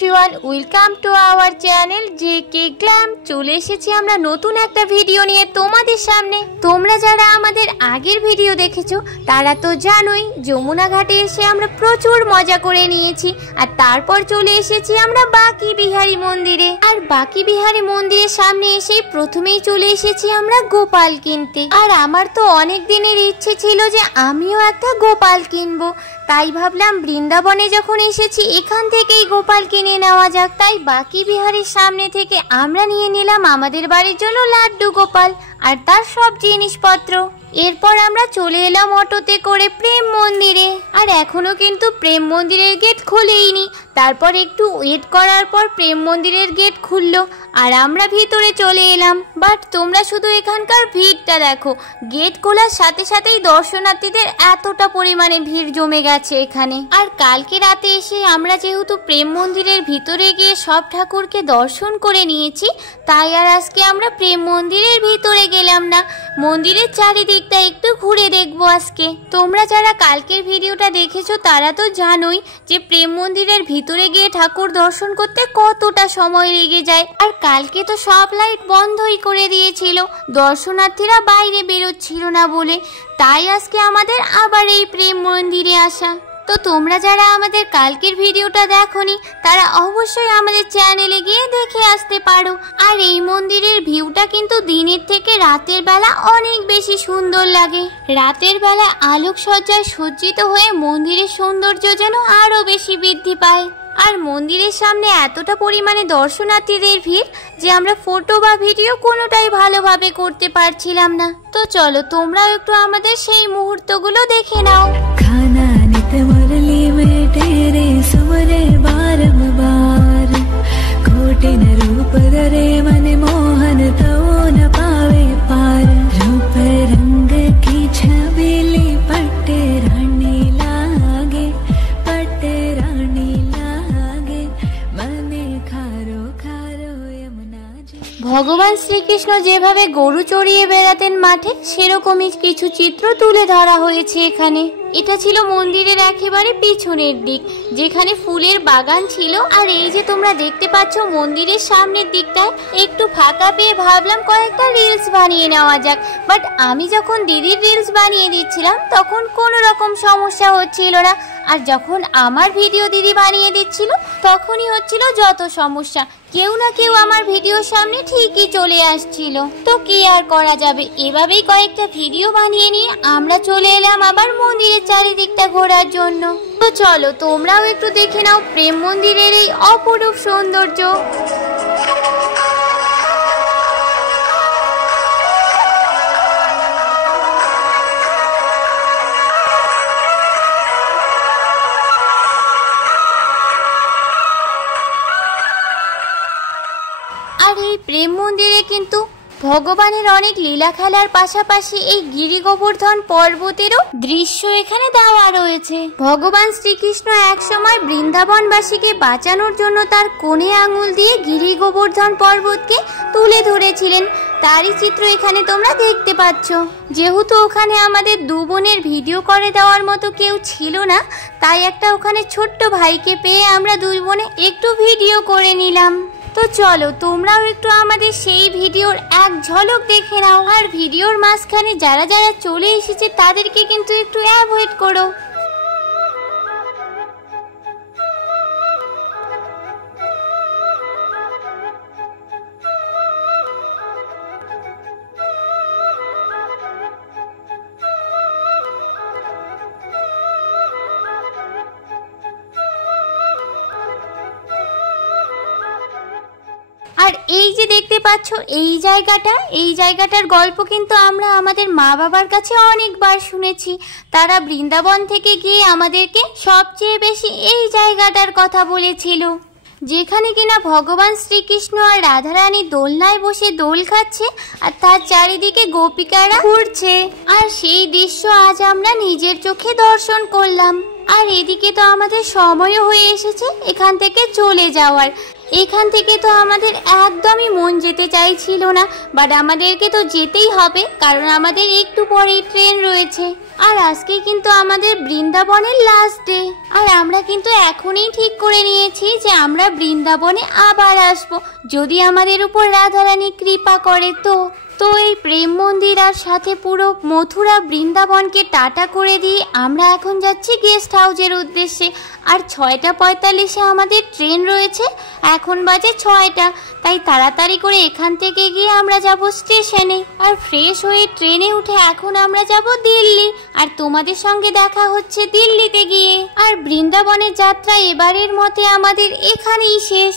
Everyone, welcome to our channel JK glam. চলে এসেছি আমরা নতুন একটা ভিডিও নিয়ে তোমাদের সামনে। তোমরা যারা আমাদের আগের ভিডিও দেখেছো তারা তো জানোই যমুনা ঘাটে এসে আমরা প্রচুর মজা করে নিয়েছি। আর তারপর চলে এসেছি আমরা বাকি বিহারী মন্দিরে। আর বাকি বিহারী মন্দিরের সামনে এসেই প্রথমেই চলে এসেছি আমরা গোপাল কিনতে। আর আমার তো অনেক দিনের ইচ্ছে ছিল যে আমিও একটা গোপাল কিনবো, তাই ভাবলাম বৃন্দাবনে যখন এসেছি এখান থেকেই গোপাল কিনে নেওয়া যাক। তাই বাকি বিহারের সামনে থেকে আমরা নিয়ে নিলাম আমাদের বাড়ির জন্য লাড্ডু গোপাল আর তার সব জিনিসপত্র। এরপর আমরা চলে এলাম অটোতে করে প্রেম মন্দিরে। আর এখনো কিন্তু প্রেম মন্দিরের গেট খোলেইনি। তারপর একটু ওয়েট করার পর প্রেম মন্দিরের গেট খুললো আর আমরা ভিতরে চলে এলাম। বাট তোমরা শুধু এখানকার ভিড়টা দেখো, গেট খোলার সাথে সাথেই দর্শনার্থীদের এতটা পরিমাণে ভিড় জমে গেছে এখানে। আর কালকে রাতে এসে আমরা যেহেতু প্রেম মন্দিরের ভিতরে গিয়ে সব ঠাকুরকে দর্শন করে নিয়েছি, তাই আর আজকে আমরা প্রেম মন্দিরের ভিতরে গেলাম না, মন্দিরের চারিদিকটা একটু ঘুরে দেখবো আজকে। তোমরা যারা কালকের ভিডিওটা দেখেছো তারা তো জানোই যে প্রেম মন্দিরের ভিতরে গিয়ে ঠাকুর দর্শন করতে কতটা সময় লেগে যায়। আর কালকে তো সব লাইট বন্ধই করে দিয়েছিল, দর্শনার্থীরা বাইরে বেরোচ্ছিল না বলে, তাই আজকে আমাদের আবার এই প্রেম মন্দিরে আসা। তো তোমরা যারা আমাদের কালকের ভিডিওটা দেখোনি তারা অবশ্যই আমাদের চ্যানেলে গিয়ে দেখে আসতে পারো। আর এই মন্দিরের ভিউটা কিন্তু দিনের থেকে রাতের বেলা অনেক বেশি সুন্দর লাগে। রাতের বেলা আলোকসজ্জায় সজ্জিত হয়ে মন্দিরের সৌন্দর্য যেন আরো বেশি বৃদ্ধি পায়। আর মন্দিরের সামনে এতটা পরিমাণে দর্শনার্থীদের ভিড় যে আমরা ফটো বা ভিডিও কোনোটাই ভালোভাবে করতে পারছিলাম না। তো চলো তোমরাও একটু আমাদের সেই মুহূর্তগুলো দেখে নাও। तेरे सुमरे बारंबार खोटे न रूप धरे मन मोहन तो न पावे पार रूप रंग की छबीली पट्टे रानी लागे मने खारो खारो यमुना जी। ভগবান শ্রীকৃষ্ণ যেভাবে গরু চড়িয়ে বেড়াতেন মাঠে, সেরকমই কিছু চিত্র তুলে ধরা হয়েছে এখানে। এটা ছিল মন্দিরের একেবারে পিছনের দিক, যেখানে ফুলের বাগান ছিল। আর এই যে তোমরা দেখতে পাচ্ছ মন্দিরের সামনের দিকটায় একটু ফাঁকা পেয়ে ভাবলাম কয়েকটা রিলস বানিয়ে নেওয়া যাক। বাট আমি যখন দিদির রিলস বানিয়ে দিচ্ছিলাম তখন কোনো রকম সমস্যা হচ্ছিল না, আর যখন আমার ভিডিও দিদি বানিয়ে দিচ্ছিল তখনই হচ্ছিল যত সমস্যা। কেউ না কেউ আমার ভিডিওর সামনে ঠিকই চলে আসছিল। তো কি আর করা যাবে, এভাবেই কয়েকটা ভিডিও বানিয়ে নিয়ে আমরা চলে এলাম আবার মন্দিরের চারিদিকটা ঘোরার জন্য। তো চলো তোমরাও একটু দেখে নাও প্রেম মন্দিরের এই অপরূপ সৌন্দর্য। আর এই প্রেম মন্দিরে কিন্তু ভগবানের অনেক লীলা খেলার পাশাপাশি এই গিরি গোবর্ধন পর্বতেরও দৃশ্য এখানে দেওয়া রয়েছে। ভগবান শ্রীকৃষ্ণ একসময় বৃন্দাবনবাসীকে বাঁচানোর জন্য তার কোণে আঙুল দিয়ে গিরি গোবর্ধন পর্বতকে তুলে ধরেছিলেন, তারই চিত্র এখানে তোমরা দেখতে পাচ্ছ। যেহেতু ওখানে আমাদের দু বোনের ভিডিও করে দেওয়ার মতো কেউ ছিল না, তাই একটা ওখানে ছোট্ট ভাইকে পেয়ে আমরা দুই বোনে একটু ভিডিও করে নিলাম। তো চলো তোমরাও একটু আমাদের সেই ভিডিওর এক ঝলক দেখে নাও। আর ভিডিওর মাঝখানে যারা যারা চলে এসেছে তাদেরকে কিন্তু একটু অ্যাভয়েড করো। আর এই যে দেখতে পাচ্ছ এই জায়গাটার গল্প কিন্তু আমরা আমাদের মা বাবার কাছে অনেকবার শুনেছি। তারা বৃন্দাবন থেকে গিয়ে আমাদেরকে সবচেয়ে বেশি এই জায়গাটার কথা বলেছিল, যেখানে কিনা ভগবান শ্রীকৃষ্ণ আর রাধারানী দোলনায় বসে দোল খাচ্ছে আর তার চারিদিকে গোপিকারা ঘুরছে। আর সেই দৃশ্য আজ আমরা নিজের চোখে দর্শন করলাম। আর এদিকে তো আমাদের সময়ও হয়ে এসেছে এখান থেকে চলে যাওয়ার। এখান থেকে তো আমাদের একদমই মন যেতে চাইছিল না, বাট আমাদেরকে তো যেতেই হবে, কারণ আমাদের একটু পরেই ট্রেন রয়েছে। আর আজকে কিন্তু আমাদের বৃন্দাবনের লাস্ট ডে, আর আমরা কিন্তু এখনই ঠিক করে নিয়েছি যে আমরা বৃন্দাবনে আবার আসবো, যদি আমাদের উপর রাধারানী কৃপা করে। তো এই প্রেম মন্দির আর সাথে পুরো মথুরা বৃন্দাবনকে টাটা করে দিয়ে আমরা এখন যাচ্ছি গেস্ট হাউসের উদ্দেশ্যে। আর 6:45-এ আমাদের ট্রেন রয়েছে, এখন বাজে 6টা, তাই তাড়াতাড়ি করে এখান থেকে গিয়ে আমরা যাব স্টেশনে। আর ফ্রেশ হয়ে ট্রেনে উঠে এখন আমরা যাব দিল্লি, আর তোমাদের সঙ্গে দেখা হচ্ছে দিল্লিতে গিয়ে। আর বৃন্দাবনের যাত্রা এবারের মতে আমাদের এখানেই শেষ।